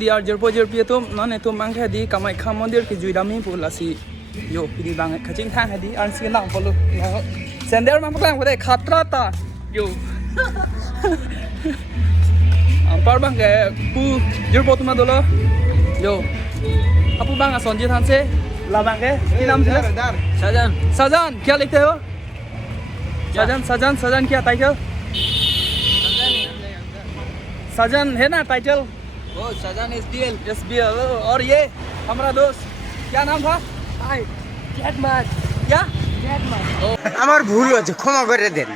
di arjer pojer pia tum non etum mang kha di kamai kham mondir ki juidami pulasi yo pidi bang khaching thang di an sin lang polu sender mang plang pade khatra ta yo ampar bang ke pu jur potuma dolo yo apu bang ason ji than se la bang ke ki naam se sajan sajan kya likhte ho sajan sajan sajan kya title सजन है ना title वो सजन SBL SBL और ये हमारा दोस्त क्या नाम था जैटमान क्या जैटमान আমার ভুল হয়েছে ক্ষমা করে দেন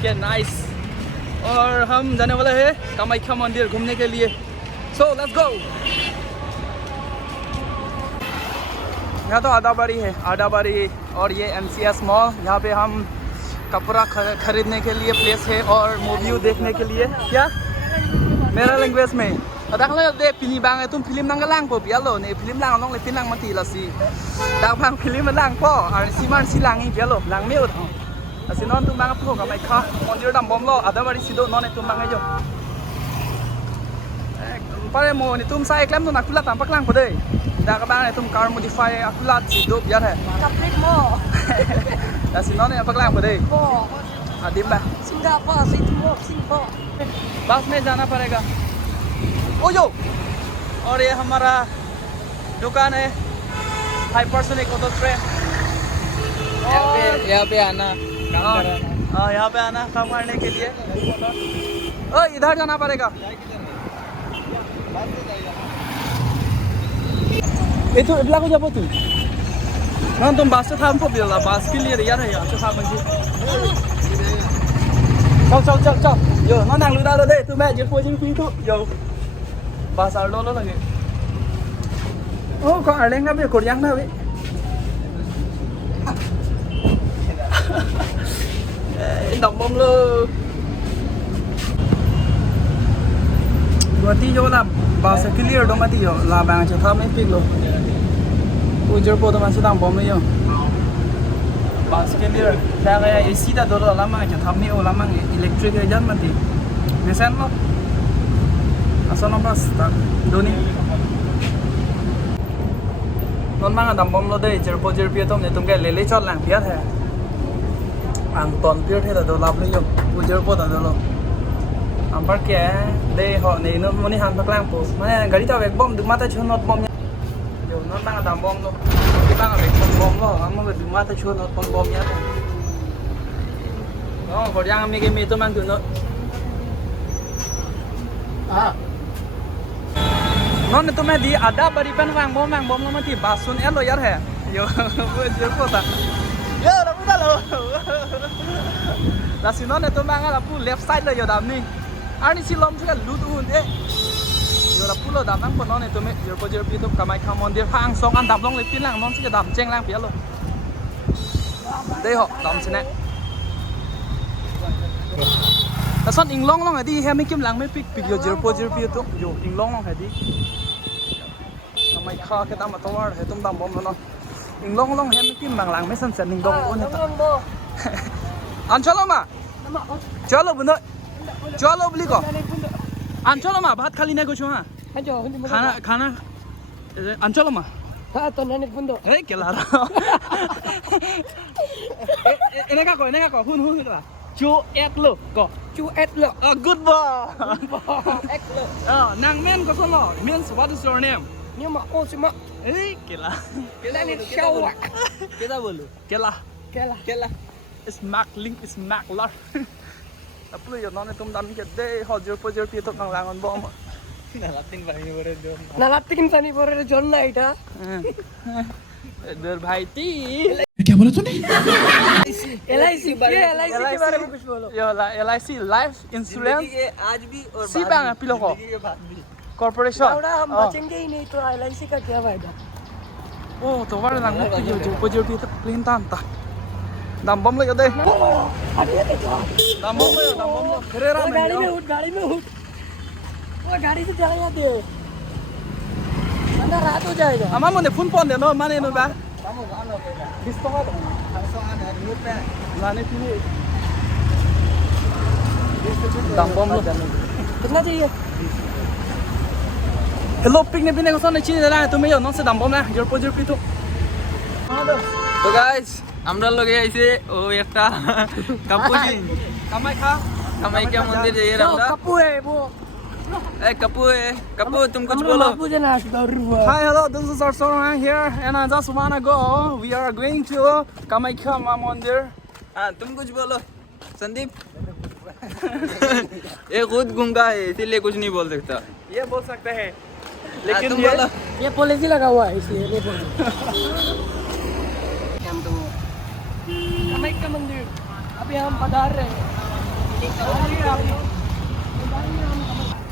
क्या नाइस और हम जाने वाले हैं कामाख्या मंदिर घूमने के लिए सो लेट्स गो यहाँ तो आदाबारी है आदाबारी और ये MCS मॉल यहाँ पे हम कपड़ा खरीदने के लिए प्लेस है और मूवी देखने के लिए क्या मेरा लैंग्वेज में दाख लो दे पिनी बांग तुम फिल्म नंग लांग पो पियालो ने फिल्म लांग नोंग ले फिन लांग मती लसी दाग बांग फिल्म लांग पो और सीमान सी लांग इ पियालो लांग मेउ थ असी नन तुम बांग पो का माइखा मंदिर दम बम लो आदाबारी सिदो नने तुम बांग जो पारे मो नि तुम सा एकलम तो नाकुला ताम पकलांग पो दे दाग बांग तुम कार मॉडिफाई अकुला सिदो पिया है कपलिक मो Nasi nón này पकलांग पड़े दिम्बा सिंगापुर सिंगापुर बस में जाना पड़ेगा ओ यो और ये हमारा दुकान है हाइपरसोनिक ऑटो ट्रेन यहाँ पे आना काम कराना हाँ यहाँ पे आना काम करने के लिए ओ इधर जाना पड़ेगा ये तो इधर को जाबो तू non तुम बस से थाम पो बिला बस के लिए यार है यार से थाम बंजी चल yo nó đang lùi ra rồi đây tụi mẹ chỉ phôi chính quý tụ yo bà sao đó nó là gì ô có ở lên ngay bây cột giang đâu vậy đọc bông lơ vừa tí vô là bà sẽ clear đâu mà tí yo là bạn sẽ tham lên pick luôn ujar po teman sedang bom ni yo bas ke dia dah kayak AC dah dulu lama aja thami o lama electric aja mati besen lo asal bas tak doni non mang dam bom lo dei jer pia tom ne tum ke le chot lang pia the ang ton pia the da do lap ni yo ujar po da dulu ampar ke dei ho nei no moni han pak lang po mane gari ta vek bom dik mata chonot bom nó đang là đàm bom luôn, cái băng là bị con bom đó, nó bị ma tay chuột nó con bom nhá, đó còn đang mấy cái mì tôi mang từ nó, nó nên tôi mới đi ada bari pen vàng bom nó mới thì bà xuân ép rồi yaar है, yo vừa chưa có ta, yo là cũng đã rồi, là xin nó nên tôi mang là full left side rồi yo đàm đi, anh đi xin lom chứ là lút uốn thế. Yo la pulo dam nang pono ne to me yo pojer pi to kamai kha mondir phang song an dam long le pin lang non si dam cheng lang pia lo dei ho dam chene ta son ing long hai di he me kim lang me pik yo jer pojer pi to yo ing long hai di kamai kha ke dam to war he tum dam bom no ing long he me kim lang me san san ing dong on ta an chalo bunda chalo bli ko अंचल मा भात खाली नहीं कुछ हाँ खाना खाना अंचल मा हाँ तो नहीं बुंदो अरे क्या ला रहा इन्हें क्या को हुन तो chu et lo good boy nang men có số lọ men what is your name nhưng mà ô xin mà ấy kia là này sâu à kia ta bolu kia là smuggling smuggler apa lu ya nonton tum dam kede hojur pojur pietok nang langon bom nalatin sani bore jonna ita दर भाई ती क्या बोला तूने LIC के बारे में कुछ बोलो यो LIC लाइफ इंश्योरेंस आज भी और सी बैंक पिलो को कॉर्पोरेशन हम बचेंगे ही नहीं तो LIC का क्या फायदा ओ तो वाला नंग जो जो पजो भी प्लेन तान ता दम बम ले दे दम बम लो खरेरा गाड़ी में उठ वो गाड़ी से चला जाते हो mana रात हो जाएगा ama mo ne phun pon de no mane no ba disco का तो lane pini दाम बम लो कितना चाहिए? हेलो पिकनिक पिकनिक को सोने चीज़ है तुम्हें यो नॉन से दाम बम ना जोर पोजर पी तो गाइस আমরা লগে আইছে ও একটা কাপুজি কামাখ্যা मंदिर जाइए আমরা कप्पू है वो। ए कपू तुम कुछ बोलो Hi hello this is our song here and I just wanna go we are going to Kamaikya मंदिर हाँ तुम कुछ बोलो संदीप ये खुद गूंगा है इसीलिए कुछ नहीं बोल सकता ये बोल सकते हैं लेकिन तुम बोलो ये पॉलिसी लगा हुआ है इसलिए नहीं बोल। कमाख्या मंदिर अभी हम पधार रहे हैं।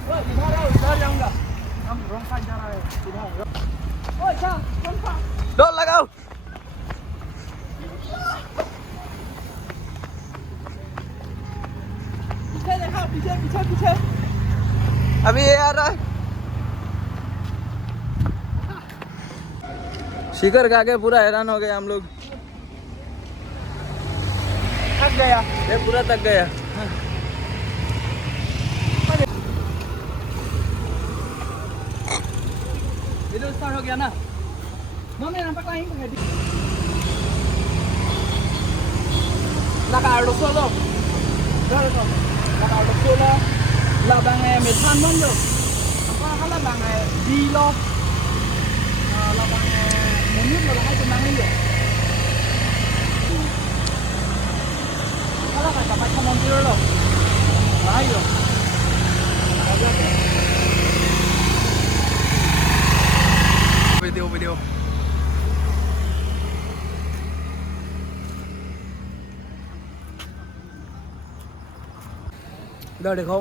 इधर जाऊंगा हम रॉन्ग साइड जा रहा है इधर। ओए क्या डोर लगाओ पीछे देखा पीछे पीछे पीछे अभी ये आ रहा है शिखर खा के पूरा हैरान हो गए हम लोग थक गया। ये पूरा थक गया वीडियो स्टार्ट हो गया ना mummy nampak lain enggak di Nakaaldo solo Dalo Nakaaldo solo Labangnya metan mondo apa kan labangnya di lo labangnya munut lo hai tenangin yo kalau kata macam montir lo ayo video इधर देखो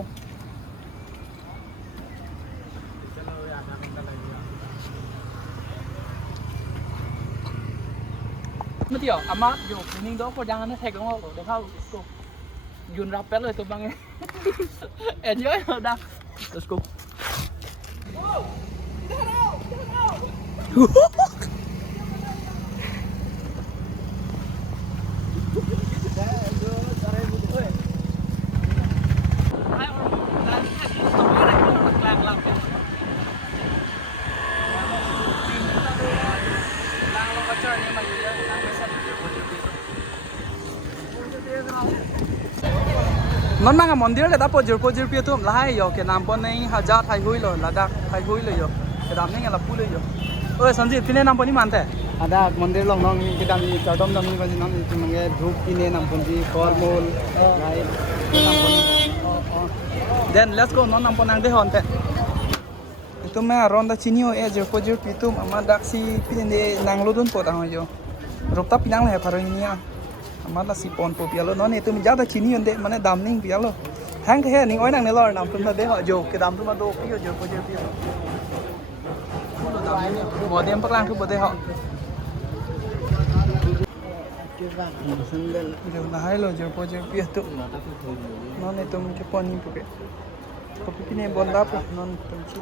mất tiêu à má dù mình đó có đang nó thay cái ngô để không cô dùn rạp bé rồi tụi bằng em nhớ rồi đang let's go nó mang cái मंदिर để đáp पोजर पियो तुम lại yo cái nam pon này हजार thái hui rồi là đáp thái hui rồi yo cái đám này là phu rồi yo ơi Sanjeev तिने नाम पनि मानते ada मंदिर long nong ni kita ni chadom dam ni bani nong ni mangi dhuk kine nam punji kor mol lai then let's go non nam pon ang de hon te itu me ronda chinio e je pojer pitum ama daksi pinde nanglodun po dang yo ropta pinang le pharo nia ama la si pon po pialo non e tum jada chinio de mane dam ning pialo hang ke ning oi nang ne lor nam tum na de ho jo ke dam tum ma do piyo jo pojer piyo bỏ đêm bắc lang cứ bỏ đây họ giờ là hai lô giờ bỏ giờ biết tụ nó này tụi cái con như vậy có cái này bón đáp nó tụi chi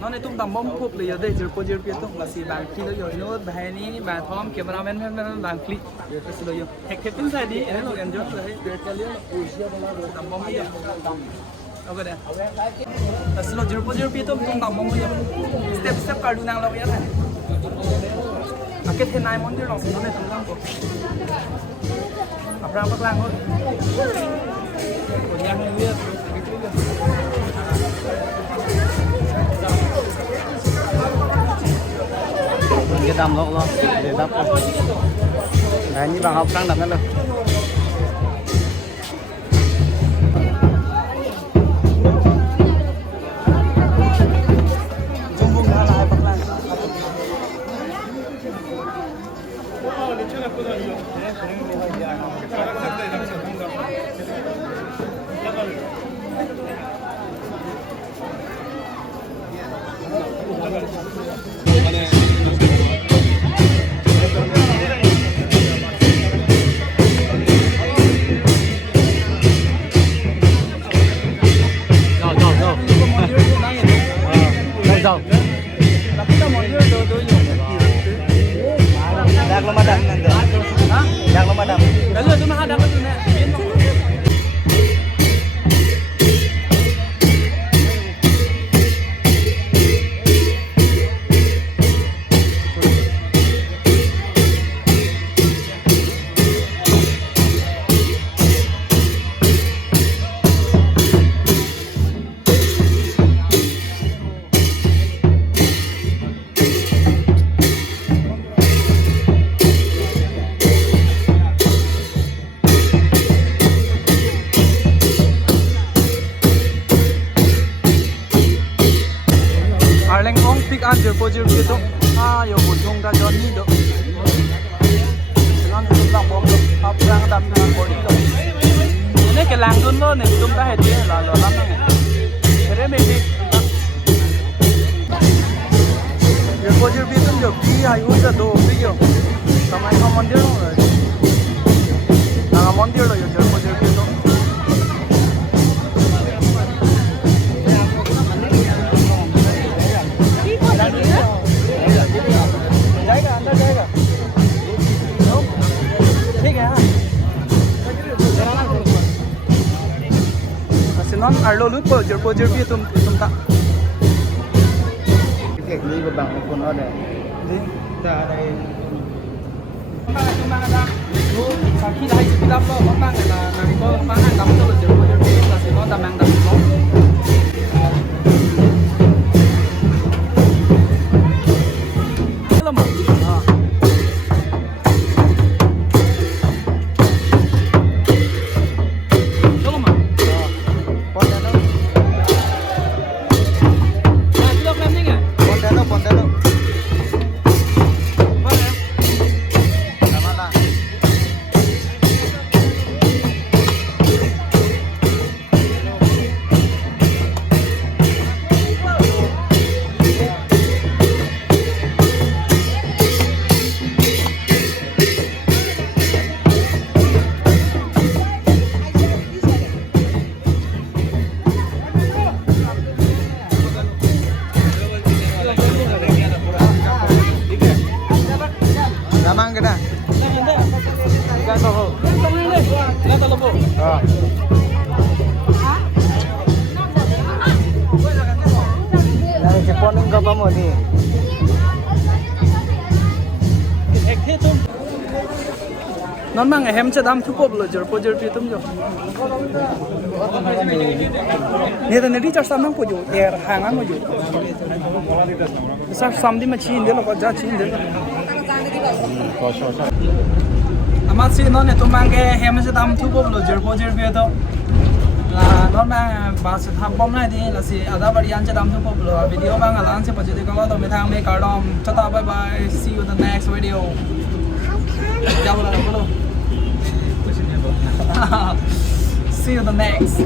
nó này tụi tầm bom phục lì ở đây giờ bỏ giờ biết tụi là xì bàn kia rồi nó bài ní bàn thom cameraman bàn clip giờ cái xì rồi hack hack tin sai đi đấy rồi em chốt rồi cái liếc tầm bom bây giờ okay दे असलो 0.0 पे तो तुम काम मम यो step step कार्डू नांग लो या था आके थे नाइ मंदिर लो सुनो ने तुम काम को अपना पकलांग हो बढ़िया है ये cái đam lộc lo để đắp đấy như bằng học sang đập nó anjir pojir gitu. Ayo butung ta Johnny do. Lan tum lang bom do. Ap lang dam dengan body do. Ini ke lang dun lo ne tum ta he dia la lo lam nang. Kere me bi. Yo pojir bi tum jo bi ai u za do bi yo. Samai ka mandir lo. Na mandir lo yo pojir bi to. जाएगा अंदर जाएगा ठीक है हाँ synonym Arlo लूट पोजर भी तुम tak cái này của bạn con ở đây đi ta đây khi đã hay lắm lo món mang này là có mang hàng đóng cho là chỉ có là sẽ có tầm mang đóng lắm mà Ramang ke dah? Kan kau. Lihat kalau bu. Ah. Dari Jepun kau apa ni? non mang hem cha dam thu pop lo jor pojer pi tum jo ne ta ne ri char sam nang pojo er hangan mo jo sa sam di ma chin de lo ko ja chin de ama si non ne tum mang ke hem cha dam thu pop lo jor pojer pi to là non mang ba se tham bom nai di là si ada varian cha dam thu pop lo video bang alang se poje de ko to me thang me cardom chata bye bye see you in the next video chào bolo see you in the next